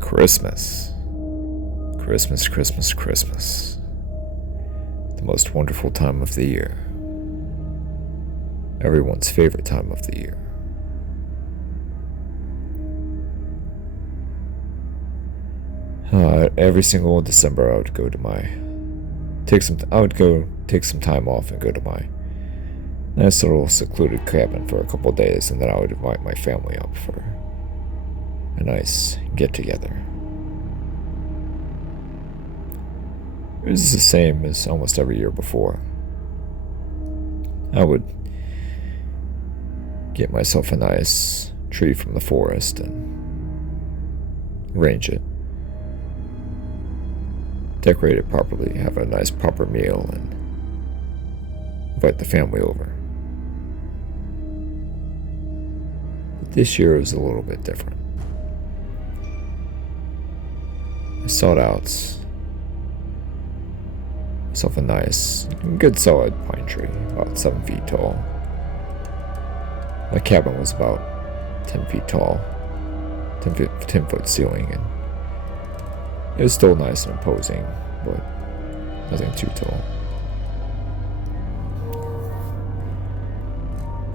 Christmas. Christmas, Christmas, Christmas. The most wonderful time of the year. Everyone's favorite time of the year. Every single December, I would take some time off and go to my nice little secluded cabin for a couple days, and then I would invite my family up for a nice get-together. It was the same as almost every year before. I would get myself a nice tree from the forest and arrange it, decorate it properly, have a nice proper meal, and invite the family over. But this year was a little bit different. I sought out myself a nice, good solid pine tree, about 7 feet tall. My cabin was about 10 feet tall, 10 foot ceiling, and it was still nice and imposing, but nothing too tall.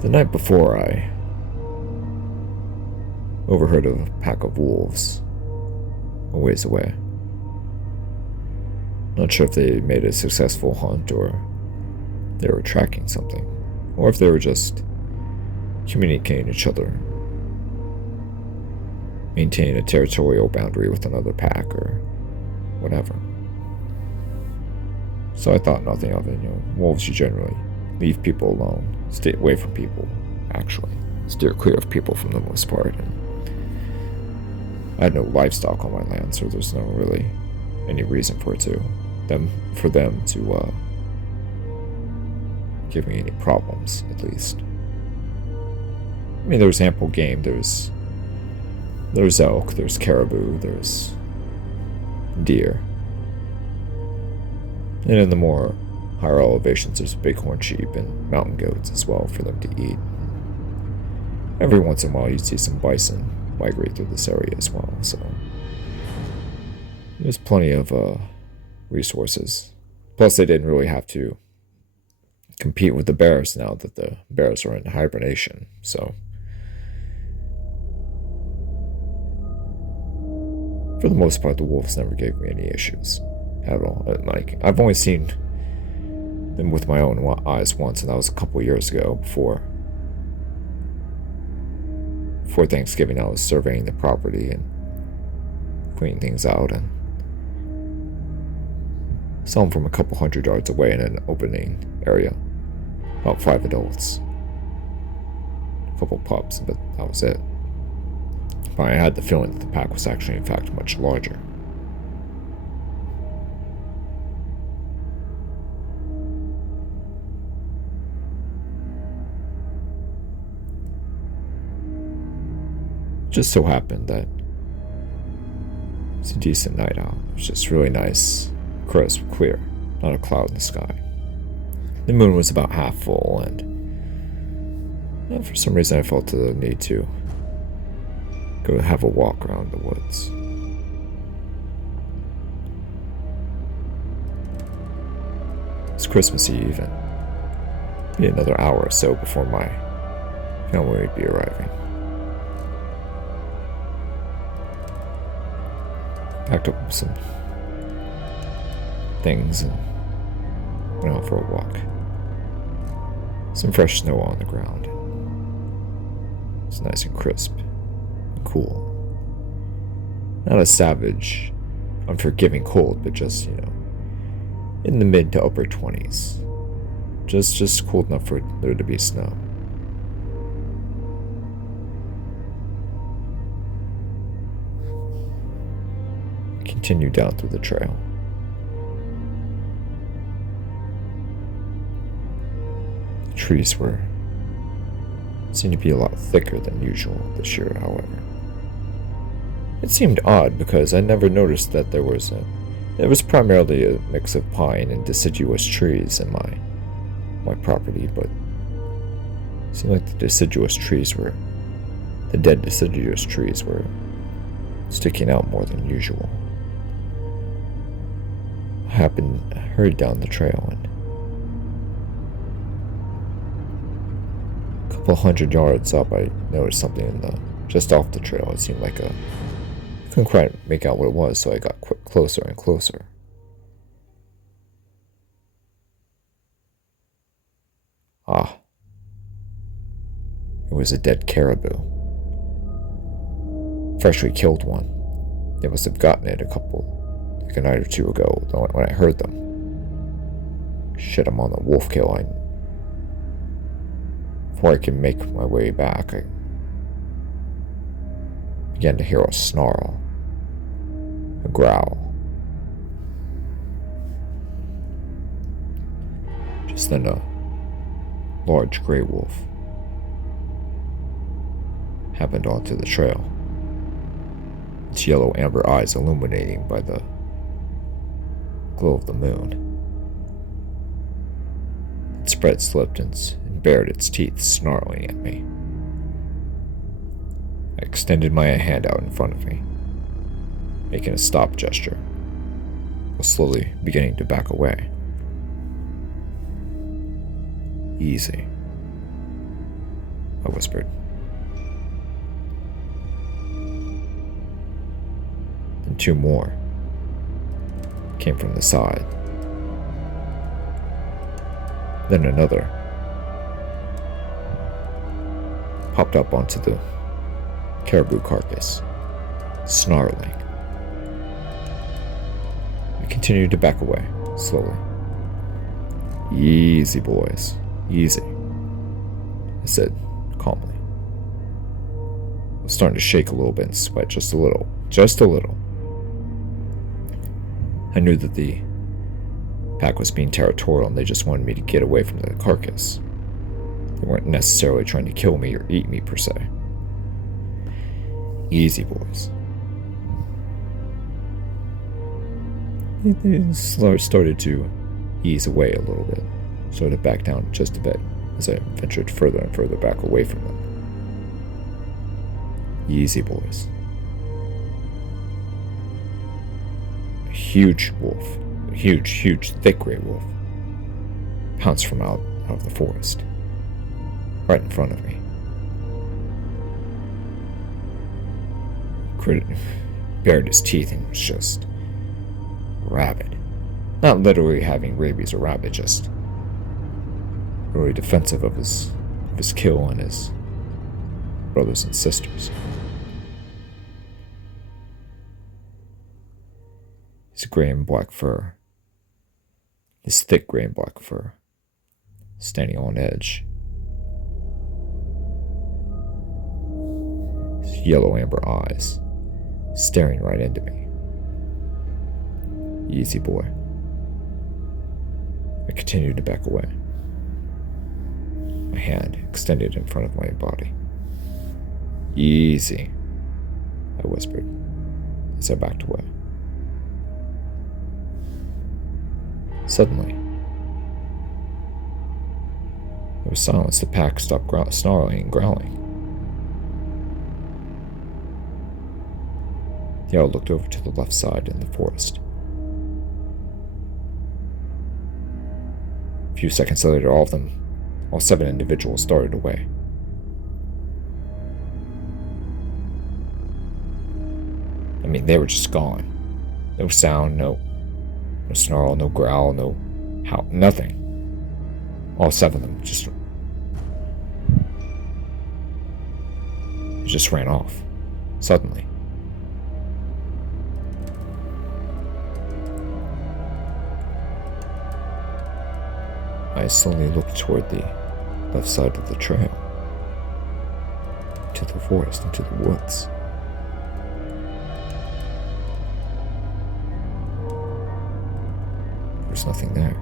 The night before, I overheard a pack of wolves a ways away. Not sure if they made a successful hunt or they were tracking something, or if they were just communicating with each other, maintaining a territorial boundary with another pack or whatever. So I thought nothing of it. Wolves should generally leave people alone, stay away from people, actually. Steer clear of people for the most part. And I had no livestock on my land, so there's no really any reason for them to give me any problems, at least. I mean, there's ample game. There's elk, there's caribou, there's deer. And in the more higher elevations, there's bighorn sheep and mountain goats as well for them to eat. Every once in a while, you see some bison migrate through this area as well, so there's plenty of resources. Plus, they didn't really have to compete with the bears now that the bears are in hibernation, so for the most part, the wolves never gave me any issues at all. I've only seen them with my own eyes once, and that was a couple years ago before Thanksgiving. I was surveying the property and cleaning things out, and saw them from a couple hundred yards away in an opening area. About 5 adults. A couple pups, but that was it. But I had the feeling that the pack was actually, in fact, much larger. It just so happened that it was a decent night out. It was just really nice, crisp, clear, not a cloud in the sky. The moon was about half full, and for some reason I felt the need to go have a walk around the woods. It's Christmas Eve, and be another hour or so before my family would be arriving. Packed up some things and went out for a walk. Some fresh snow on the ground. It's nice and crisp and cool. Not a savage, unforgiving cold, but just, in the mid to upper 20s. Just cold enough for there to be snow. Continue down through the trail. The trees seemed to be a lot thicker than usual this year, however. It seemed odd because I never noticed that there was primarily a mix of pine and deciduous trees in my property, but it seemed like the deciduous trees were The dead deciduous trees were sticking out more than usual. I hurried down the trail, and a couple 100 yards up, I noticed something just off the trail. It seemed like I couldn't quite make out what it was, so I got closer and closer. Ah, it was a dead caribou. Freshly killed one. They must have gotten it a night or two ago when I heard them. Shit, I'm on the wolf kill. Before I can make my way back, I began to hear a snarl, a growl. Just then a large gray wolf happened onto the trail, its yellow amber eyes illuminating by the glow of the moon. It spread its lips and bared its teeth, snarling at me. I extended my hand out in front of me, making a stop gesture, while slowly beginning to back away. Easy, I whispered. Then two more came from the side. Then another popped up onto the caribou carcass, snarling. I continued to back away, slowly. Easy, boys, easy, I said calmly. I was starting to shake a little bit and sweat just a little. I knew that the pack was being territorial and they just wanted me to get away from the carcass. They weren't necessarily trying to kill me or eat me per se. Easy, boys. They started to ease away a little bit, started to back down just a bit as I ventured further and further back away from them. Easy, boys. A huge wolf, a huge, thick gray wolf, pounced from out of the forest, right in front of me. Bared his teeth and was just rabid. Not literally having rabies or rabid, just really defensive of his kill and his brothers and sisters. His gray and black fur, his thick gray and black fur, standing on edge. His yellow amber eyes, staring right into me. Easy, boy. I continued to back away, my hand extended in front of my body. Easy, I whispered as I backed away. Suddenly, there was silence. The pack stopped snarling and growling. The owl looked over to the left side in the forest. A few seconds later, all 7 individuals darted away. I mean, they were just gone. No sound, no snarl, no growl, no howl, nothing. All 7 of them just ran off, suddenly. I slowly looked toward the left side of the trail, to the forest, into the woods. There was nothing there.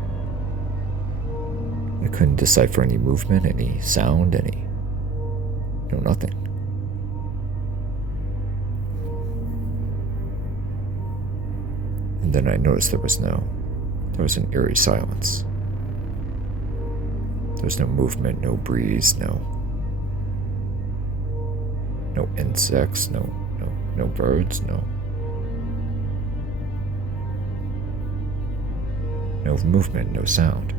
I couldn't decipher any movement, any sound, nothing. And then I noticed there was an eerie silence. There was no movement, no breeze, no No insects, no birds, no movement, no sound.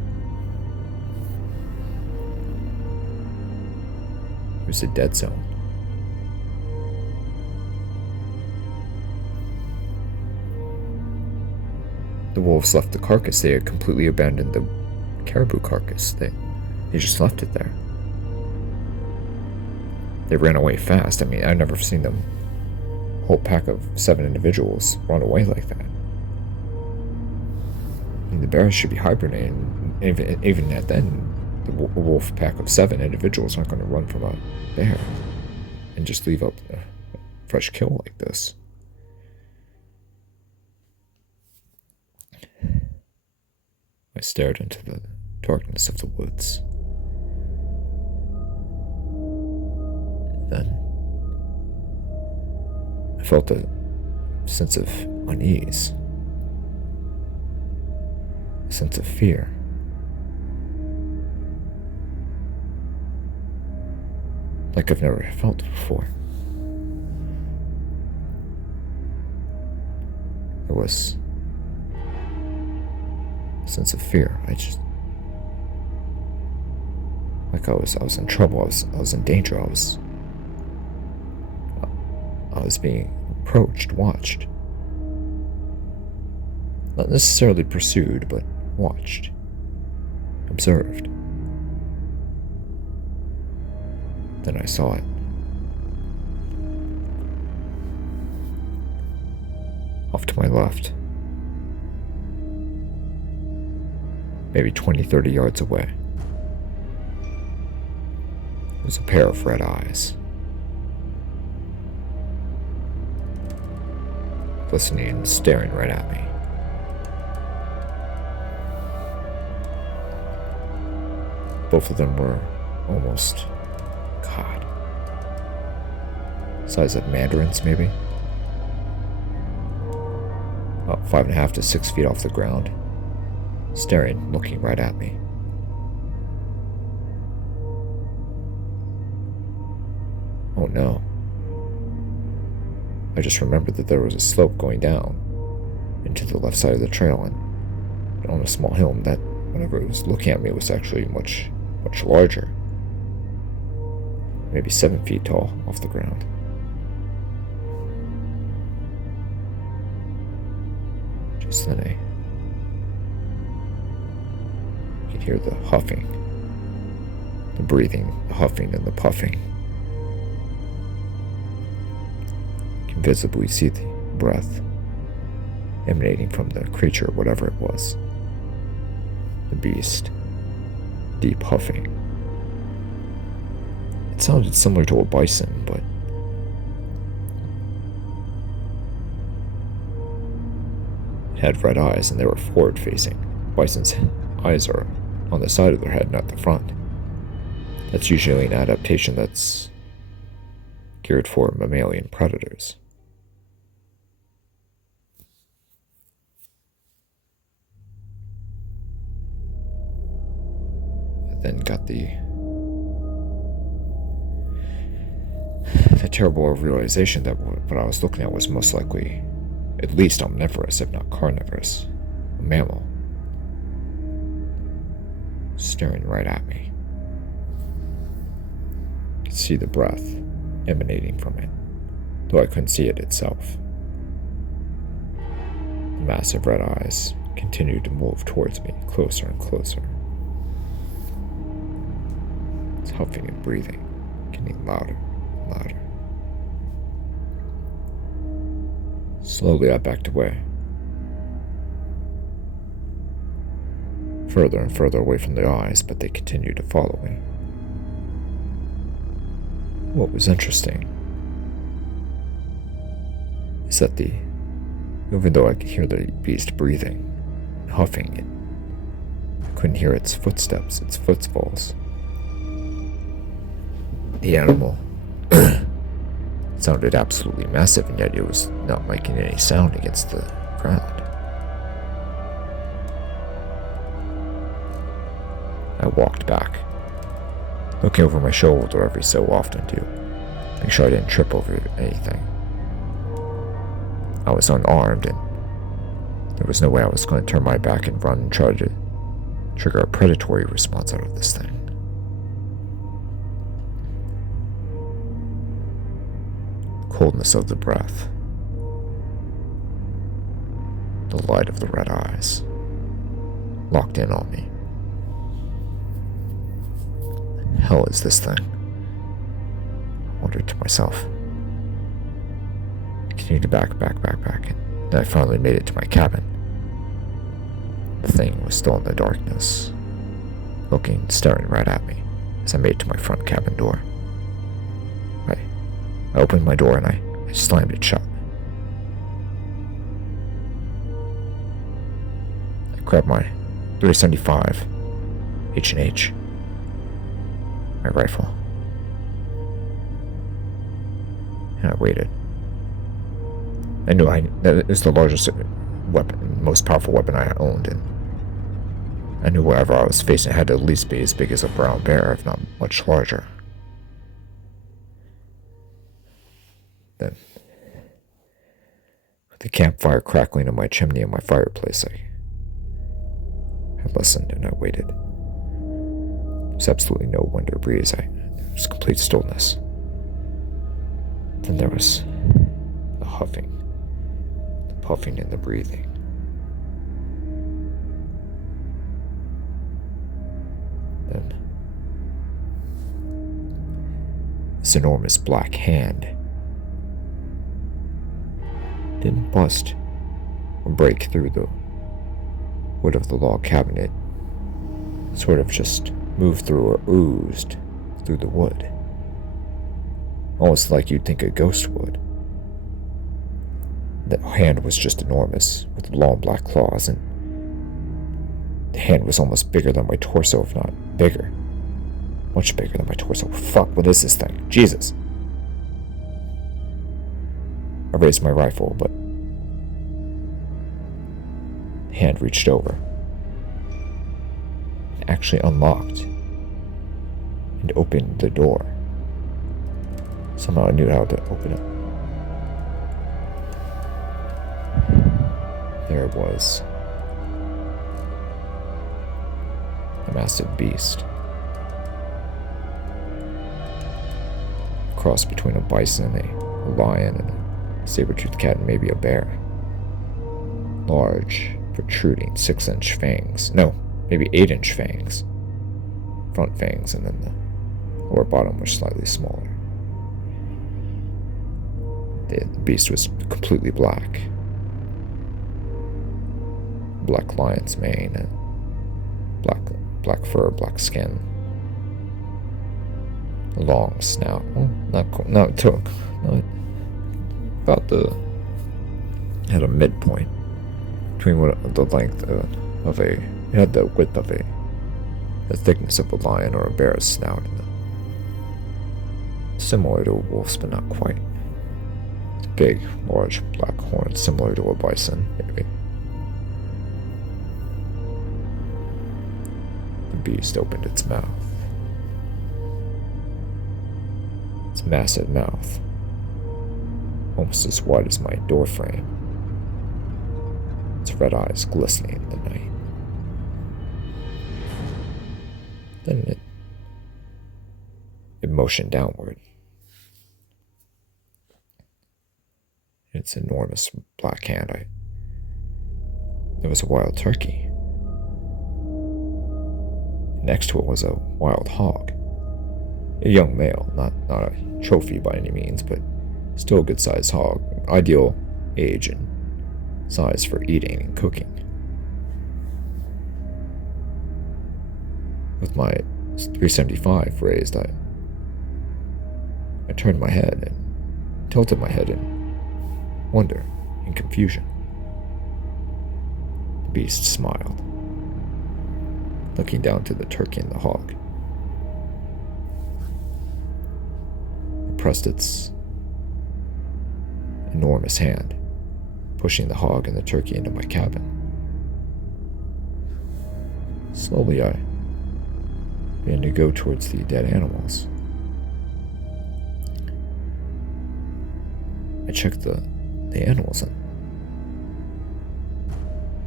It was a dead zone. The wolves left the carcass. They had completely abandoned the caribou carcass. They just left it there. They ran away fast. I mean, I've never seen them, a whole pack of 7 individuals, run away like that. I mean, the bears should be hibernating. Even at then, the wolf pack of 7 individuals aren't going to run from a bear and just leave up a fresh kill like this. I stared into the darkness of the woods. Then I felt a sense of unease, a sense of fear. Like I've never felt before. There was a sense of fear. Like I was in trouble. I was in danger. I was being approached, watched. Not necessarily pursued, but watched, observed. Then I saw it. Off to my left. Maybe 20, 30 yards away. There was a pair of red eyes. Listening and staring right at me. Both of them were almost, God, size of mandarins maybe. About 5.5 to 6 feet off the ground, staring, looking right at me. Oh no. I just remembered that there was a slope going down into the left side of the trail, and on a small hill that, whenever it was looking at me, was actually much larger. Maybe 7 feet tall off the ground. Just then I could hear the huffing, the breathing, the huffing and the puffing. Visibly see the breath emanating from the creature, whatever it was. The beast, deep huffing. It sounded similar to a bison, but it had red eyes and they were forward facing. Bison's eyes are on the side of their head, not the front. That's usually an adaptation that's geared for mammalian predators. Then got the terrible realization that what I was looking at was most likely at least omnivorous, if not carnivorous, a mammal, staring right at me. I could see the breath emanating from it, though I couldn't see it itself. The massive red eyes continued to move towards me, closer and closer. Huffing and breathing, getting louder and louder. Slowly I backed away. Further and further away from the eyes, but they continued to follow me. What was interesting is that even though I could hear the beast breathing, huffing, I couldn't hear its footsteps, its footfalls. The animal sounded absolutely massive, and yet it was not making any sound against the ground. I walked back, looking over my shoulder every so often to make make sure I didn't trip over anything. I was unarmed, and there was no way I was going to turn my back and run and try to trigger a predatory response out of this thing. Coldness of the breath. The light of the red eyes locked in on me. The hell is this thing? I wondered to myself. I continued to back, and then I finally made it to my cabin. The thing was still in the darkness, staring right at me as I made it to my front cabin door. I opened my door and I slammed it shut. I grabbed my .375 H&H, my rifle, and I waited. I knew that it was the largest weapon, most powerful weapon I owned, and I knew whatever I was facing had to at least be as big as a brown bear, if not much larger. Then, with the campfire crackling in my chimney and my fireplace, I listened and I waited. There was absolutely no wind or breeze. There was complete stillness. Then there was the huffing, the puffing, and the breathing. Then this enormous black hand didn't bust or break through the wood of the log cabin. It sort of just moved through or oozed through the wood, almost like you'd think a ghost would. The hand was just enormous, with long black claws, and the hand was almost bigger than my torso, if not bigger. Much bigger than my torso. Fuck, what is this thing? Jesus! I raised my rifle, but the hand reached over and actually unlocked and opened the door. Somehow I knew how to open it. There it was. A massive beast. A cross between a bison, a lion, and a saber-toothed cat, and maybe a bear. Large, protruding 6-inch fangs. No, maybe 8-inch fangs. Front fangs, and then the lower bottom was slightly smaller. The beast was completely black. Black lion's mane, and black fur, black skin. A long snout. Well, had a midpoint between the length of it had the width of the thickness of a lion or a bear's snout, similar to a wolf's, but not quite. It's big, large black horns, similar to a bison, maybe. The beast opened its mouth. Its massive mouth, almost as wide as my door frame. Its red eyes glistening in the night. Then it motioned downward. Its enormous black hand, there was a wild turkey. Next to it was a wild hog. A young male, not a trophy by any means, but still a good-sized hog. Ideal age and size for eating and cooking. With my .375 raised, I turned my head and tilted my head in wonder and confusion. The beast smiled, looking down to the turkey and the hog. It pressed its enormous hand, pushing the hog and the turkey into my cabin. Slowly, I began to go towards the dead animals. I checked the animals, and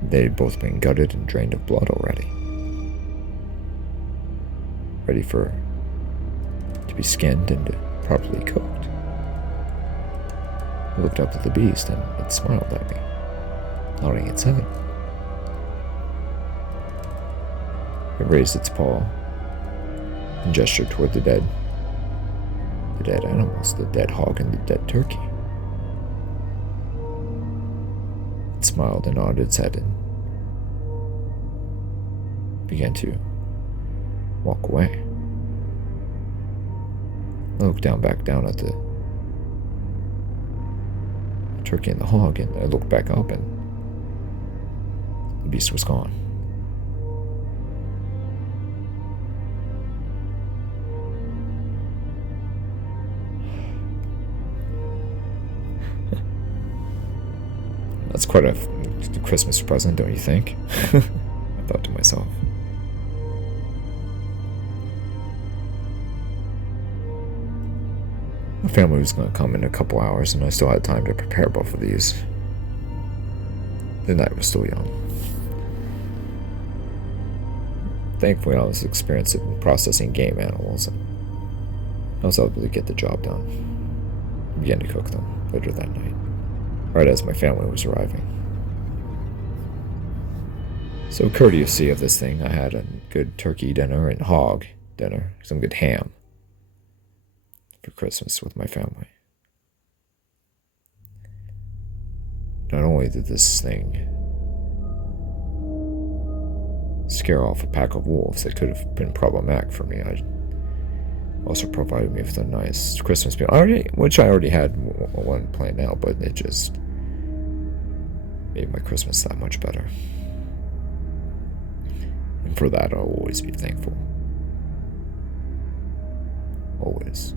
they'd both been gutted and drained of blood already. Ready to be skinned and properly cooked. I looked up at the beast, and it smiled at me, nodding its head. It raised its paw and gestured toward the dead animals, the dead hog and the dead turkey. It smiled and nodded its head and began to walk away. I looked back down at the turkey and the hog, and I looked back up, and the beast was gone. That's quite a Christmas present, don't you think? I thought to myself. My family was going to come in a couple hours, and I still had time to prepare both of these. The night was still young. Thankfully, I was experienced in processing game animals, and I was able to get the job done. I began to cook them later that night, right as my family was arriving. So, courtesy of this thing, I had a good turkey dinner and hog dinner, some good ham for Christmas with my family. Not only did this thing scare off a pack of wolves that could have been problematic for me, it also provided me with a nice Christmas meal, which I already had one planned out, but it just made my Christmas that much better. And for that, I'll always be thankful. Always.